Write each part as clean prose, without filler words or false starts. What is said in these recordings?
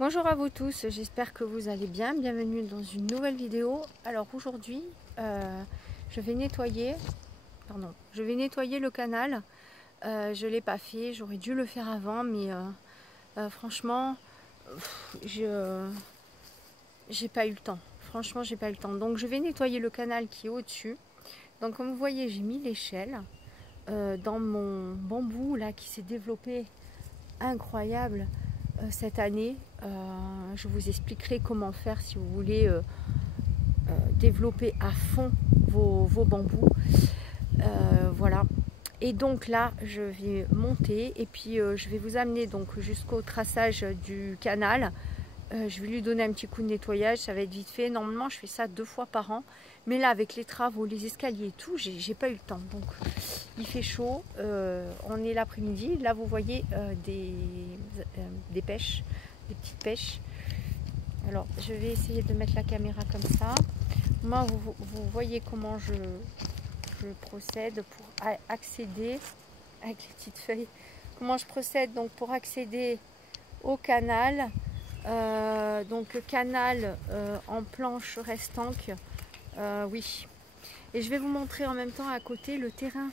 Bonjour à vous tous, j'espère que vous allez bien. Bienvenue dans une nouvelle vidéo. Alors aujourd'hui, je vais nettoyer le canal. Je ne l'ai pas fait, j'aurais dû le faire avant, mais franchement, j'ai pas eu le temps. Franchement, j'ai pas eu le temps. Donc je vais nettoyer le canal qui est au-dessus. Donc comme vous voyez, j'ai mis l'échelle dans mon bambou là qui s'est développé incroyable cette année. Je vous expliquerai comment faire si vous voulez développer à fond vos bambous. Voilà. Et donc là, je vais monter et puis je vais vous amener donc jusqu'au traçage du canal. Je vais lui donner un petit coup de nettoyage, ça va être vite fait. Normalement, je fais ça 2 fois par an. Mais là, avec les travaux, les escaliers et tout, j'ai pas eu le temps. Donc, il fait chaud. On est l'après-midi. Là, vous voyez des pêches, des petites pêches. Alors, je vais essayer de mettre la caméra comme ça. Moi, vous voyez comment je procède pour accéder avec les petites feuilles. Comment je procède donc pour accéder au canal. Donc canal en planche restanque, oui. Et je vais vous montrer en même temps à côté le terrain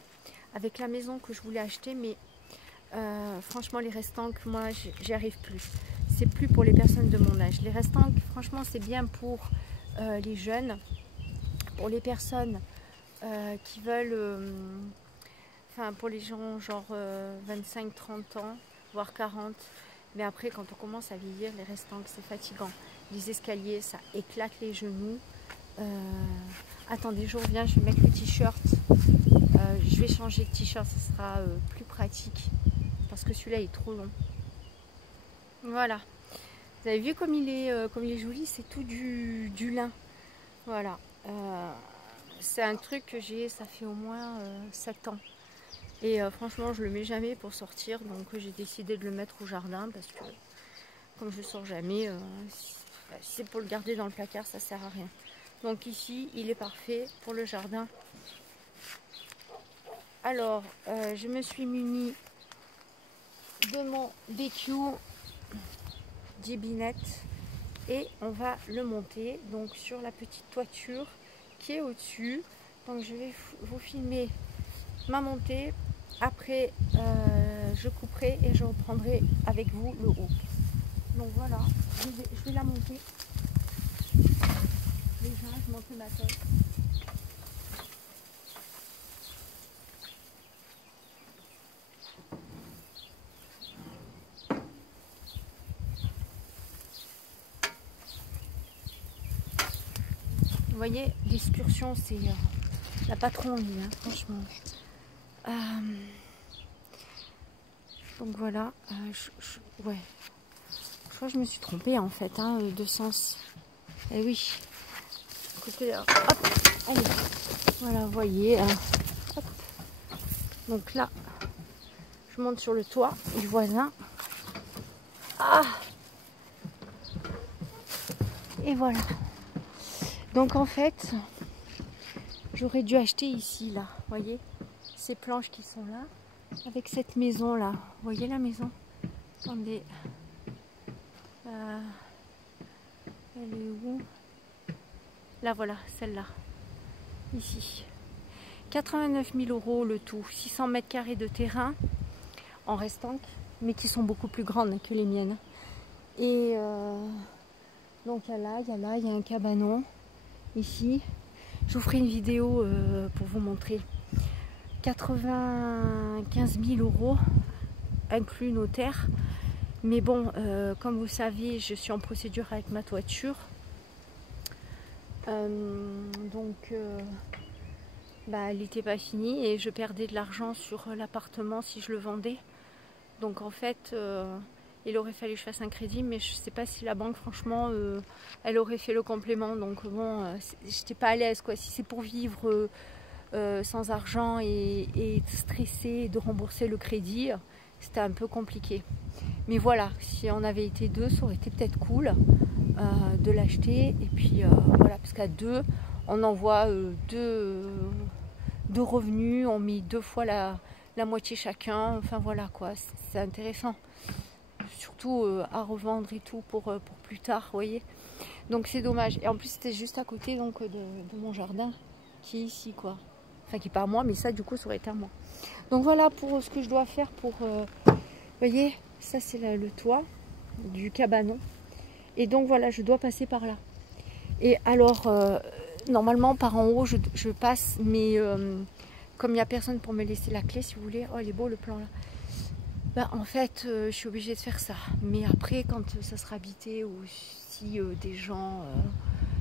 avec la maison que je voulais acheter, mais franchement les restanques, moi j'y arrive plus. C'est plus pour les personnes de mon âge. Les restanques, franchement c'est bien pour les jeunes, pour les personnes qui veulent, enfin pour les gens genre 25-30 ans, voire 40. Mais après, quand on commence à vieillir, les restanques, c'est fatigant. Les escaliers, ça éclate les genoux. Attendez, je reviens, je vais mettre le t-shirt. Je vais changer de t-shirt, ça sera plus pratique. Parce que celui-là est trop long. Voilà. Vous avez vu comme il est joli, c'est tout du lin. Voilà. C'est un truc que j'ai, ça fait au moins 7 ans. Et franchement, je le mets jamais pour sortir, donc j'ai décidé de le mettre au jardin parce que comme je sors jamais, si c'est pour le garder dans le placard, ça sert à rien. Donc ici, il est parfait pour le jardin. Alors, je me suis munie de mon BQ Jibinette et on va le monter donc sur la petite toiture qui est au-dessus. Donc je vais vous filmer ma montée. Après, je couperai et je reprendrai avec vous le haut. Donc voilà, je vais la monter. Déjà, je monte ma tête. Vous voyez, l'excursion, c'est la patronne, hein, franchement. Donc voilà, ouais. Je crois que je me suis trompée en fait, hein, de sens. Et oui. Écoutez, hop, allez. Voilà, vous voyez. Hop. Donc là, je monte sur le toit du voisin. Ah! Et voilà. Donc en fait, j'aurais dû acheter ici, là. Vous voyez? Ces planches qui sont là. Avec cette maison là. Vous voyez la maison? Attendez. Elle est où? Là voilà, celle-là. Ici. 89 000 € le tout. 600 mètres carrés de terrain en restanque, mais qui sont beaucoup plus grandes que les miennes. Et donc il y a là, il y a un cabanon ici. Je vous ferai une vidéo pour vous montrer. 95 000 € inclus notaire. Mais bon, comme vous savez, je suis en procédure avec ma toiture. Donc, elle n'était pas finie et je perdais de l'argent sur l'appartement si je le vendais. Donc en fait, il aurait fallu que je fasse un crédit, mais je ne sais pas si la banque, franchement, elle aurait fait le complément. Donc bon, j'étais pas à l'aise, quoi. Si c'est pour vivre sans argent et stressé de rembourser le crédit, c'était un peu compliqué. Mais voilà, si on avait été deux, ça aurait été peut-être cool de l'acheter. Et puis voilà, parce qu'à deux, on envoie deux revenus, on met 2 fois la moitié chacun. Enfin voilà quoi, c'est intéressant. surtout à revendre et tout pour plus tard, vous voyez. Donc c'est dommage. Et en plus c'était juste à côté donc de mon jardin qui est ici quoi. Enfin qui est pas à moi, mais ça du coup ça aurait été à moi. Donc voilà pour ce que je dois faire pour... vous voyez, ça c'est le toit du cabanon. Et donc voilà, je dois passer par là. Et alors, normalement par en haut je passe, mais comme il n'y a personne pour me laisser la clé si vous voulez. Oh il est beau le plan là. Ben, en fait, je suis obligée de faire ça. Mais après, quand ça sera habité ou si des gens...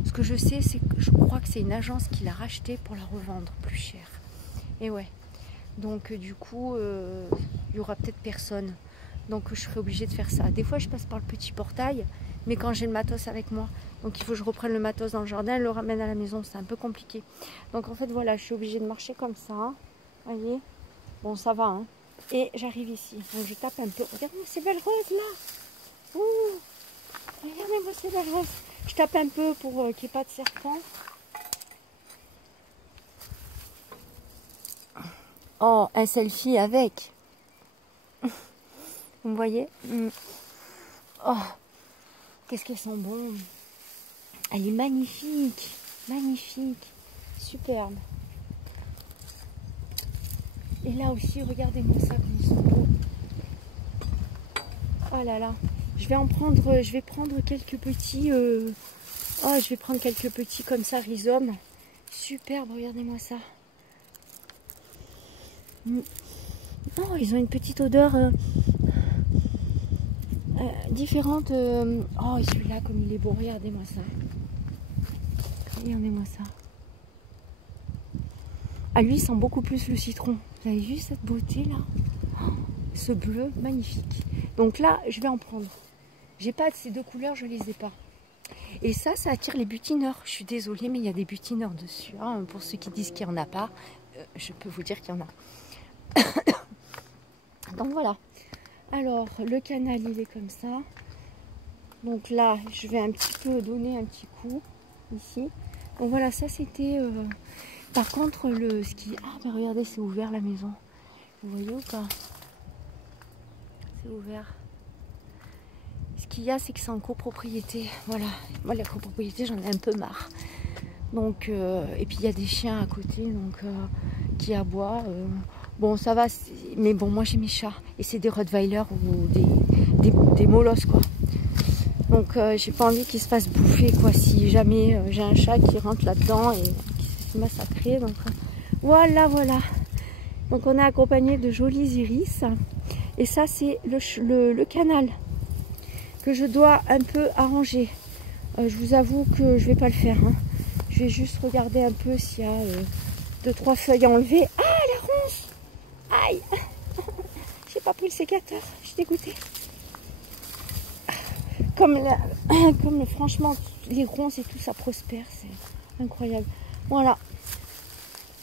ce que je sais, c'est que je crois que c'est une agence qui l'a racheté pour la revendre plus cher. Et ouais. Donc du coup, il y aura peut-être personne. Donc je serai obligée de faire ça. Des fois, je passe par le petit portail, mais quand j'ai le matos avec moi. Donc il faut que je reprenne le matos dans le jardin et le ramène à la maison. C'est un peu compliqué. Donc en fait, voilà, je suis obligée de marcher comme ça. Vous voyez? Bon, ça va, hein. Et j'arrive ici, donc je tape un peu. Regardez-moi ces belles roses là. Ouh, regardez-moi ces belles roses. Je tape un peu pour qu'il n'y ait pas de serpent. Oh, un selfie avec. Vous voyez? Oh, qu'est-ce qu'elles sont bonnes. Elle est magnifique. Magnifique. Superbe. Et là aussi, regardez-moi ça, comme ils sont beaux. Oh là là. Je vais prendre quelques petits... Oh, je vais prendre quelques petits comme ça, rhizomes. Superbe, regardez-moi ça. Oh, ils ont une petite odeur différente. Oh, celui-là, comme il est beau, regardez-moi ça. Regardez-moi ça. Ah, lui, il sent beaucoup plus le citron. Vous avez vu cette beauté là? Oh, ce bleu magnifique. Donc là, je vais en prendre. J'ai pas de ces deux couleurs, je les ai pas. Et ça attire les butineurs. Je suis désolée, mais il y a des butineurs dessus. Hein. Pour ceux qui disent qu'il n'y en a pas, je peux vous dire qu'il y en a. Donc voilà. Alors, le canal, il est comme ça. Donc là, je vais un petit peu donner un petit coup ici. Donc voilà, ça c'était... Par contre, le ski... Ah, mais regardez, c'est ouvert la maison. Vous voyez ou pas? C'est ouvert. Ce qu'il y a, c'est que c'est en copropriété. Voilà. Moi, la copropriété, j'en ai un peu marre. Donc, et puis, il y a des chiens à côté donc, qui aboient. Bon, ça va. Mais bon, moi, j'ai mes chats. Et c'est des Rottweiler ou des molosses, quoi. Donc, j'ai pas envie qu'ils se fassent bouffer, quoi. Si jamais j'ai un chat qui rentre là-dedans et qui se massacrer. Donc, voilà, voilà. Donc, on est accompagné de jolis iris. Et ça, c'est le canal que je dois un peu arranger. Je vous avoue que je vais pas le faire. Hein. Je vais juste regarder un peu s'il y a 2-3 feuilles à enlever. Ah, la ronce! Aïe! J'ai pas pris le sécateur. Je suis dégoûtée. Comme franchement, les ronces et tout, ça prospère. C'est incroyable. Voilà.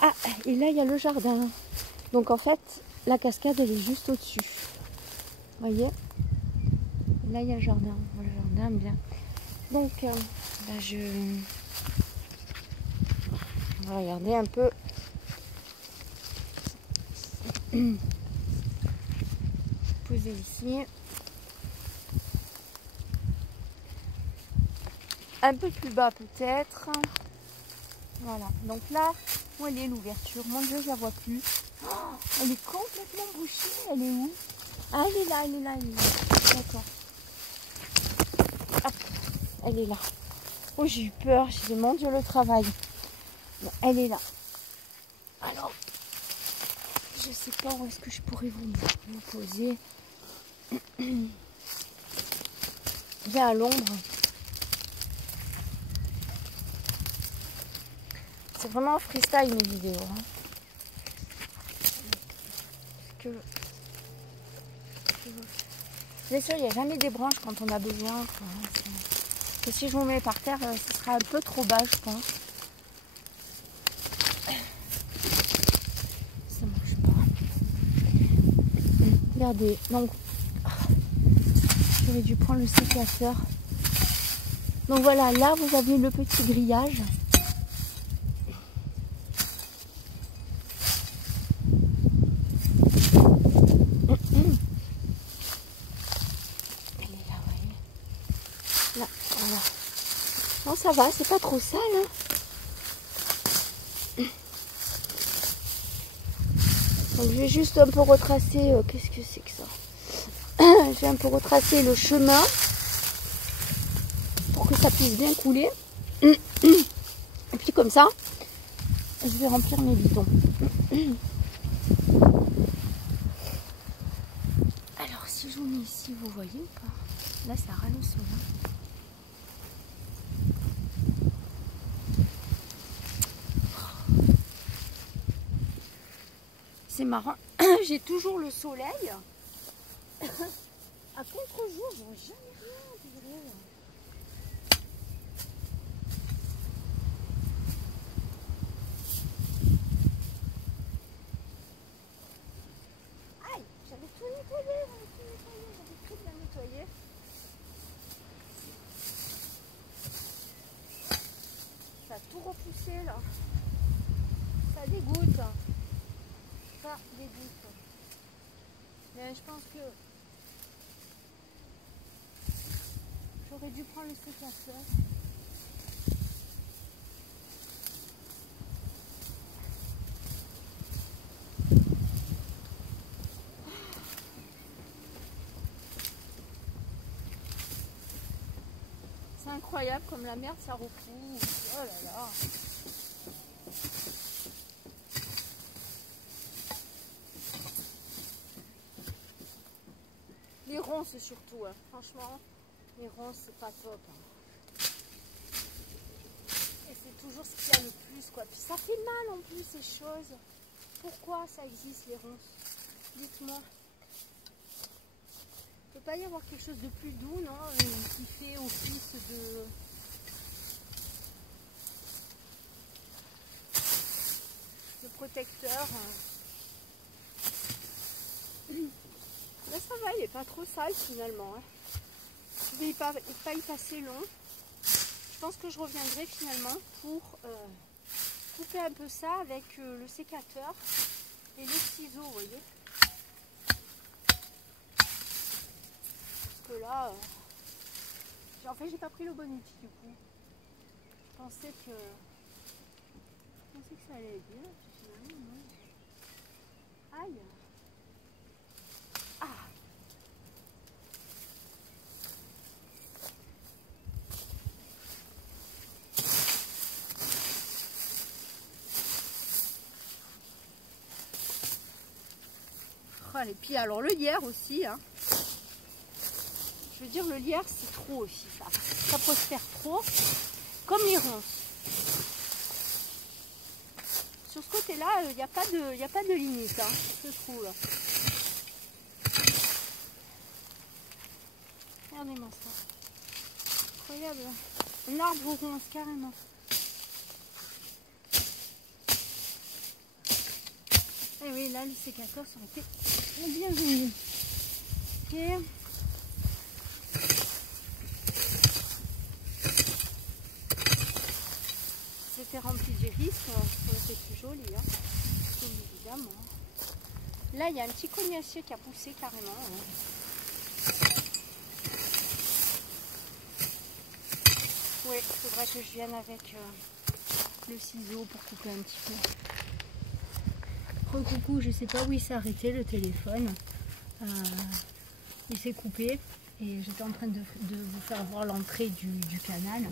Ah, et là, il y a le jardin. Donc, en fait, la cascade, elle est juste au-dessus. Vous voyez? Là, il y a le jardin. Le jardin, bien. Donc, là, on va regarder un peu. Poser ici. Un peu plus bas, peut-être. Voilà. Donc là, où elle est l'ouverture? Mon Dieu, je la vois plus. Oh, elle est complètement bouchée. Elle est où? Ah, elle est là, elle est là, elle est là. D'accord. Hop, elle est là. Oh, j'ai eu peur. J'ai dit, mon Dieu, le travail. Bon, elle est là. Alors, je sais pas où est-ce que je pourrais vous poser. Bien à l'ombre. C'est vraiment un freestyle mes vidéos. Hein. Parce que... Bien sûr, il n'y a jamais des branches quand on a besoin. Et si je vous mets par terre, ce sera un peu trop bas, je pense. Ça marche pas. Regardez, donc j'aurais dû prendre le sécateur. Donc voilà, là vous avez le petit grillage. Là, voilà. Non, ça va, c'est pas trop sale. Hein. Donc je vais juste un peu retracer, qu'est-ce que c'est que ça? Je vais un peu retracer le chemin pour que ça puisse bien couler. Et puis comme ça, je vais remplir mes bidons. Alors si je vous mets ici, vous voyez ou pas? Là ça râle au sol. C'est marrant, j'ai toujours le soleil. À contre-jour, je vois jamais rien. Aïe, j'avais tout nettoyé, j'avais tout bien nettoyé. Ça a tout repoussé là. Ça dégoûte. Ça dégoûte. Mais je pense que j'aurais dû prendre le sécateur. C'est incroyable comme la merde ça repousse. Oh là là. Les ronces surtout, hein. Franchement, les ronces c'est pas top. Hein. Et c'est toujours ce qu'il y a le plus quoi. Puis ça fait mal en plus ces choses. Pourquoi ça existe les ronces? Dites-moi. Il ne peut pas y avoir quelque chose de plus doux, non? Qui fait office de protecteur. Là ça va, il n'est pas trop sale finalement. Hein. Il n'est pas y passer long. Je pense que je reviendrai finalement pour couper un peu ça avec le sécateur et les ciseaux, vous voyez. Parce que là, en fait j'ai pas pris le bon outil du coup. Je pensais que ça allait être bien, puis finalement non. Aïe. Ah. Et puis alors le lierre aussi, hein. Je veux dire le lierre c'est trop aussi ça prospère trop, comme les ronces. Sur ce côté là il n'y a pas de limite, hein, je trouve. Regardez-moi ça, incroyable, un arbre aux ronces carrément. Et oui là les sécateurs sont été bienvenus. Ok. C'était rempli d'iris, c'est plus joli, hein. Bien évidemment. Là, il y a un petit cognacier qui a poussé carrément. Hein. Oui, il faudrait que je vienne avec le ciseau pour couper un petit peu. Coucou, je sais pas où il s'est arrêté le téléphone. Il s'est coupé et j'étais en train de vous faire voir l'entrée du canal.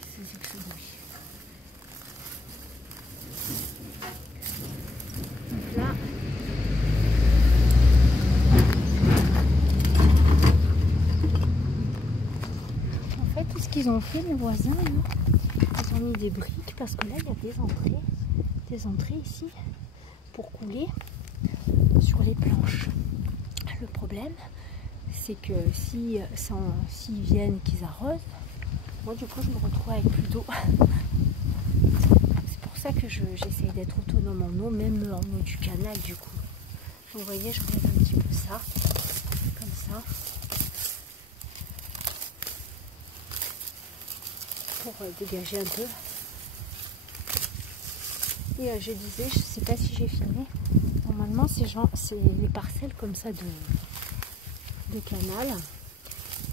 C'est que ce bruit. Donc là, en fait, tout ce qu'ils ont fait, mes voisins, là, ils ont mis des briques parce que là, il y a des entrées ici pour couler sur les planches. Le problème, c'est que s'ils viennent, qu'ils arrosent, moi du coup je me retrouve avec plus d'eau. C'est pour ça que j'essaye d'être autonome en eau, même en eau du canal du coup. Donc vous voyez, je relève un petit peu ça, comme ça, pour dégager un peu. Et je disais, je sais pas si j'ai filmé, normalement c'est les parcelles comme ça de canal,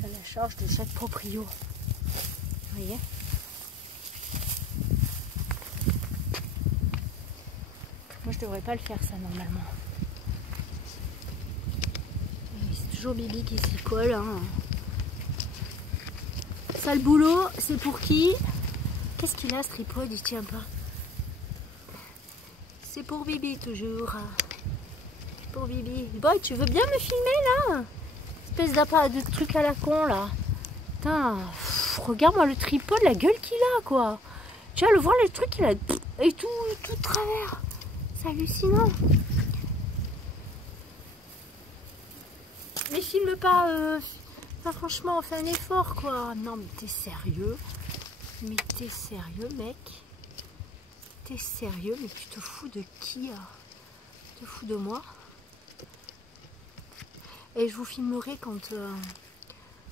à la charge de chaque proprio. Vous voyez? Moi je devrais pas le faire ça normalement. C'est toujours Bibi qui s'y colle. Hein. Ça le boulot, c'est pour qui? Qu'est-ce qu'il a ce tripode? Il tient pas. C'est pour Bibi toujours. Pour Bibi. Boy, tu veux bien me filmer là? Espèce de truc à la con là. Putain, regarde-moi le tripode, la gueule qu'il a quoi. Tu vas le voir, le truc il a et tout de travers. C'est hallucinant. Mais filme pas, franchement, fais un effort quoi. Non mais t'es sérieux? Mais t'es sérieux mec? T'es sérieux? Mais tu te fous de qui là? Tu te fous de moi? Et je vous filmerai quand...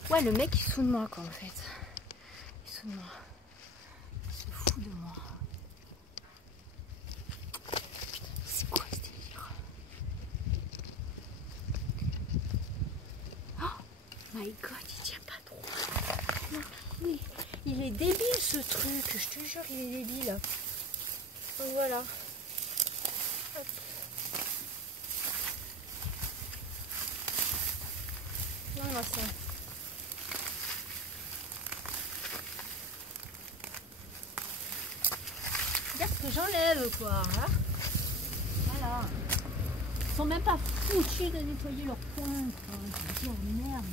Ouais, le mec il se fout de moi quoi en fait. Il se fout de moi. Il se fout de moi. C'est quoi ce délire? Oh my god, il tient pas droit. Non, il est débile ce truc, je te jure, il est débile. Donc voilà. Hop. Non, c'est... Regarde ce que j'enlève quoi. Hein, voilà. Ils sont même pas foutus de nettoyer leurs points. Je dis, oh merde.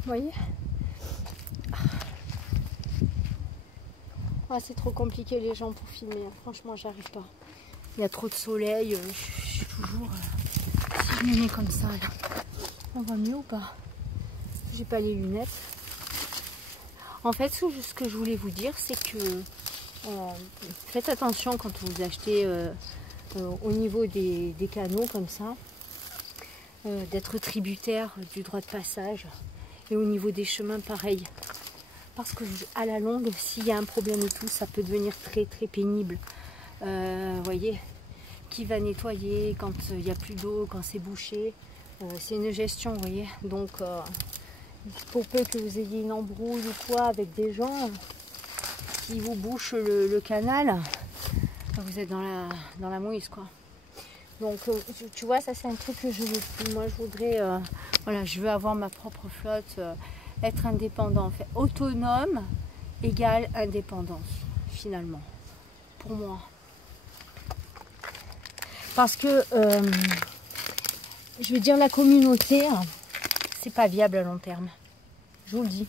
Vous voyez? Ah, c'est trop compliqué les gens pour filmer. Franchement, j'arrive pas. Il y a trop de soleil. Je suis toujours... si je me mets comme ça, là, on va mieux ou pas? J'ai pas les lunettes. En fait, ce que je voulais vous dire, c'est que faites attention quand vous achetez au niveau des canaux comme ça, d'être tributaire du droit de passage. Et au niveau des chemins, pareil. Parce que à la longue, s'il y a un problème et tout, ça peut devenir très très pénible. Vous voyez, qui va nettoyer quand il n'y a plus d'eau, quand c'est bouché. C'est une gestion, vous voyez. Donc, pour peu que vous ayez une embrouille ou quoi avec des gens qui vous bouchent le canal, vous êtes dans la mouise, quoi. Donc, tu vois, ça c'est un truc que je veux plus. Moi, je voudrais, voilà, je veux avoir ma propre flotte, être indépendant. En fait, autonome égale indépendance, finalement, pour moi. Parce que, je veux dire, la communauté, c'est pas viable à long terme. Je vous le dis.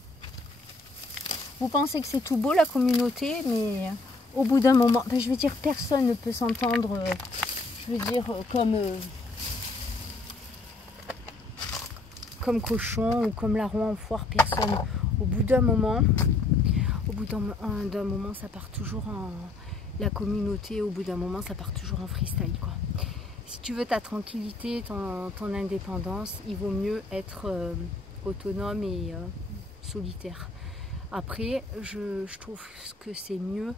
Vous pensez que c'est tout beau la communauté, mais au bout d'un moment, ben, je veux dire, personne ne peut s'entendre. Je veux dire, comme cochon ou comme larron en foire, personne. Au bout d'un moment, ça part toujours en... La communauté, au bout d'un moment, ça part toujours en freestyle, quoi. Si tu veux ta tranquillité, ton indépendance, il vaut mieux être autonome et solitaire. Après, je trouve que c'est mieux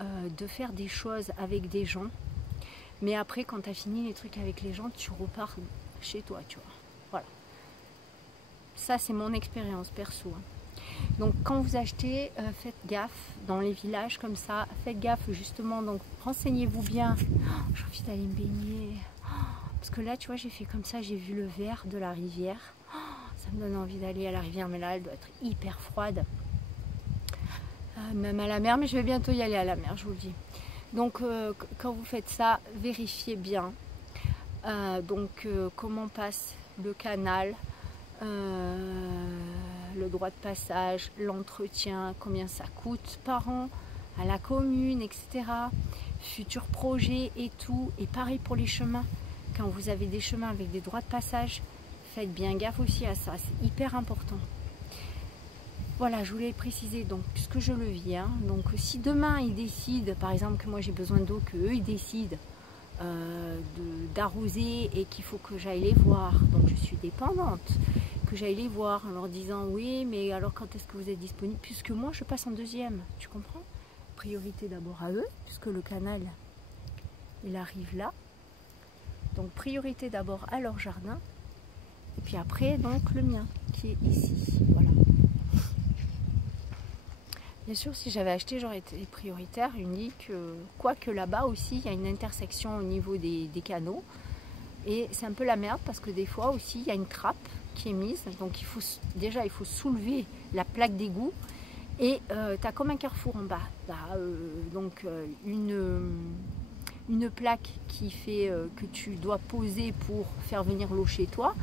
de faire des choses avec des gens. Mais après, quand tu as fini les trucs avec les gens, tu repars chez toi, tu vois. Voilà. Ça, c'est mon expérience perso. Donc, quand vous achetez, faites gaffe dans les villages comme ça. Faites gaffe, justement. Donc, renseignez-vous bien. Oh, j'ai envie d'aller me baigner. Oh, parce que là, tu vois, j'ai fait comme ça. J'ai vu le verre de la rivière. Oh, ça me donne envie d'aller à la rivière. Mais là, elle doit être hyper froide. Même à la mer. Mais je vais bientôt y aller à la mer, je vous le dis. Donc quand vous faites ça, vérifiez bien comment passe le canal, le droit de passage, l'entretien, combien ça coûte par an à la commune, etc. futurs projets et tout. Et pareil pour les chemins. Quand vous avez des chemins avec des droits de passage, faites bien gaffe aussi à ça, c'est hyper important. Voilà, je voulais préciser, donc, puisque je le vis, hein, donc si demain ils décident, par exemple que moi j'ai besoin d'eau, qu'eux ils décident d'arroser et qu'il faut que j'aille les voir, donc je suis dépendante, que j'aille les voir en leur disant oui, mais alors quand est-ce que vous êtes disponible, puisque moi je passe en deuxième, tu comprends? Priorité d'abord à eux, puisque le canal il arrive là, donc priorité d'abord à leur jardin, et puis après donc le mien qui est ici, voilà. Bien sûr, si j'avais acheté, j'aurais été prioritaire, unique. Quoique là-bas aussi, il y a une intersection au niveau des canaux. Et c'est un peu la merde parce que des fois aussi, il y a une trappe qui est mise. Donc déjà, il faut soulever la plaque d'égout. Et tu as comme un carrefour en bas. Une plaque qui fait que tu dois poser pour faire venir l'eau chez toi.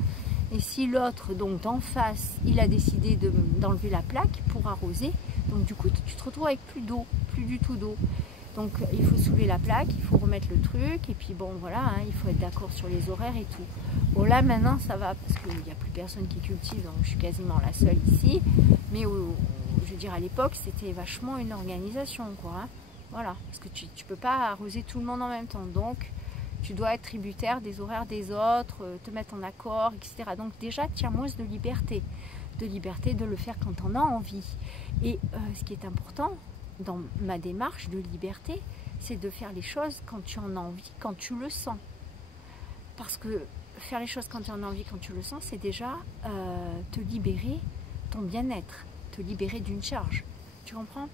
Et si l'autre, donc d'en face, il a décidé d'enlever la plaque pour arroser, donc du coup tu te retrouves avec plus d'eau, plus du tout d'eau. Donc il faut soulever la plaque, il faut remettre le truc, et puis bon voilà, hein, il faut être d'accord sur les horaires et tout. Bon là maintenant ça va, parce qu'il n'y a plus personne qui cultive, donc je suis quasiment la seule ici. Mais je veux dire à l'époque c'était vachement une organisation quoi. Hein. Voilà, parce que tu ne peux pas arroser tout le monde en même temps. Donc tu dois être tributaire des horaires des autres, te mettre en accord, etc. Donc déjà, tu as moins de liberté de le faire quand on a envie. Et ce qui est important dans ma démarche de liberté, c'est de faire les choses quand tu en as envie, quand tu le sens. Parce que faire les choses quand tu en as envie, quand tu le sens, c'est déjà te libérer ton bien-être, te libérer d'une charge. Tu comprends?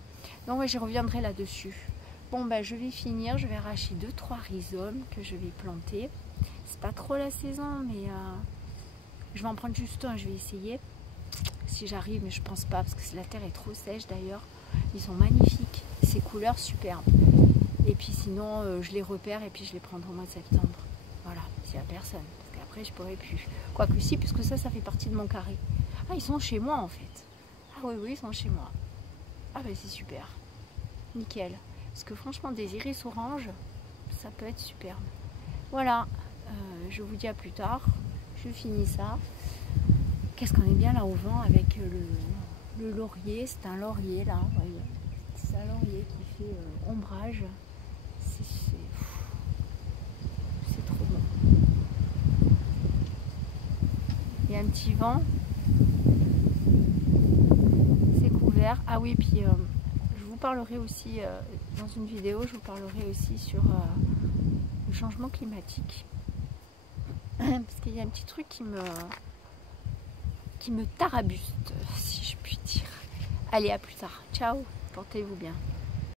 Donc ouais, j'y reviendrai là-dessus. Bon ben je vais finir, je vais arracher 2-3 rhizomes que je vais planter. C'est pas trop la saison, mais je vais en prendre juste un, je vais essayer. Si j'arrive, mais je pense pas, parce que la terre est trop sèche d'ailleurs. Ils sont magnifiques, ces couleurs superbes. Et puis sinon, je les repère et puis je les prendrai au mois de septembre. Voilà, s'il n'y a personne. Parce qu'après, je pourrais plus. Quoique si, puisque ça fait partie de mon carré. Ah, ils sont chez moi en fait. Ah oui, ils sont chez moi. Ah ben c'est super. Nickel. Parce que franchement, des iris orange, ça peut être superbe. Voilà, je vous dis à plus tard. Je finis ça. Qu'est-ce qu'on est bien là au vent avec le laurier. C'est un laurier là, vous voyez. C'est un laurier qui fait ombrage. C'est trop bon. Il y a un petit vent. C'est couvert. Ah oui, puis je vous parlerai aussi, dans une vidéo, je vous parlerai aussi sur le changement climatique. Parce qu'il y a un petit truc qui me tarabuste, si je puis dire. Allez, à plus tard. Ciao, portez-vous bien.